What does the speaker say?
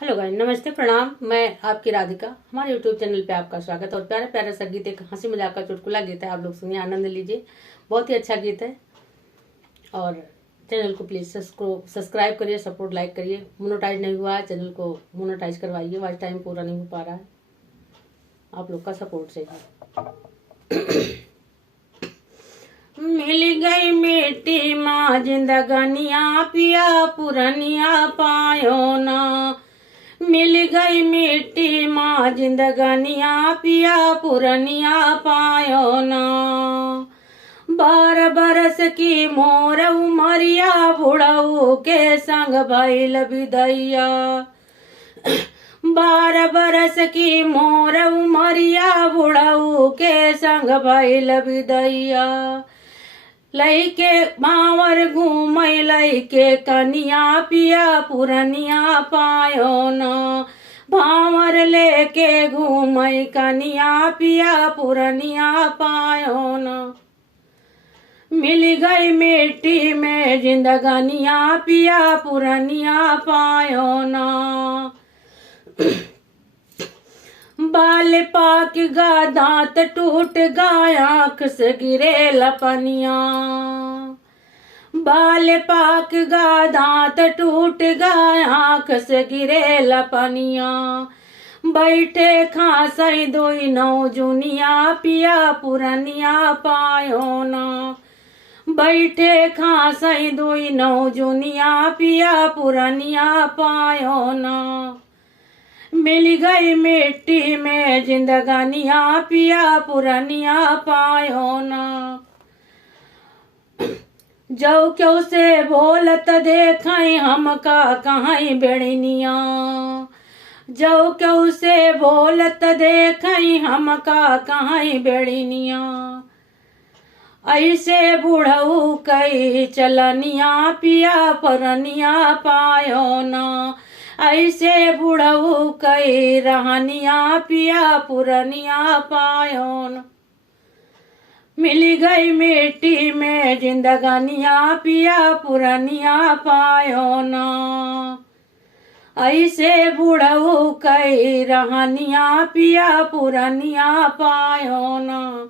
Hello guys, नमस्ते, प्रणाम। मैं आपकी राधिका। हमारे यूट्यूब चैनल पे आपका स्वागत। और प्यारा प्यारा सा गीत, एक हंसी मजाक का चुटकुला गीत है, आप लोग सुनिए, आनंद लीजिए। बहुत ही अच्छा गीत है। और चैनल को प्लीज सब्सक्राइब करिए, सपोर्ट लाइक करिए। मोनेटाइज नहीं हुआ है, चैनल को मोनेटाइज करवाइए। वॉच टाइम पूरा नहीं हो पा रहा है, आप लोग का सपोर्ट चाहिए। मिल गई मिट्टी माँ जिंदगनिया, पिया पुरनिया पायो ना। मिल गई मिट्टी माँ जिंदगनिया, पिया पुरनिया पायो ना। 12 बरस की मोर उमरिया, बुढ़ऊ के संग भइल विदैया। 12 बरस की मोर उमरिया, बुढ़ऊ के संग भइल विदैया। लइके भावर घूमय लइके कनिया, पिया पुरनिया पायो न। भावर लेके घूमय कनिया, पिया पुरनिया पायो न। मिल गई मिट्टी में जिंदगनिया, पिया पुरनिया पायो न। बाल पाक गा दांत टूट गा, आंख से गिरे लपनिया। बाल पाक गा दांत टूट गा, आंख से गिरे लपनिया। बैठे खासई दोई नौ जुनिया, पिया पुरनिया पायो ना। बैठे खासई दोई नौ जुनिया, पिया पुरनिया पायो ना। मिल गई मिट्टी में जिंदगनिया, पिया पुरनिया पायो ना। जो क्यों से बोलत देखई हमका कहीं बेड़निया। जो क्यों से बोलत देखई हमका कहीं बेड़निया। ऐसे बुढ़ऊ कई चलनिया, पिया पुरनिया पायो ना। ऐसे बुढ़ऊ कई रहनिया, पिया पुरनिया पायो न। मिल गई मिट्टी में जिंदगनिया, पिया पुरनिया पायो न। ऐसे बुढ़ऊ कई रहनिया, पिया पुरनिया पायो न।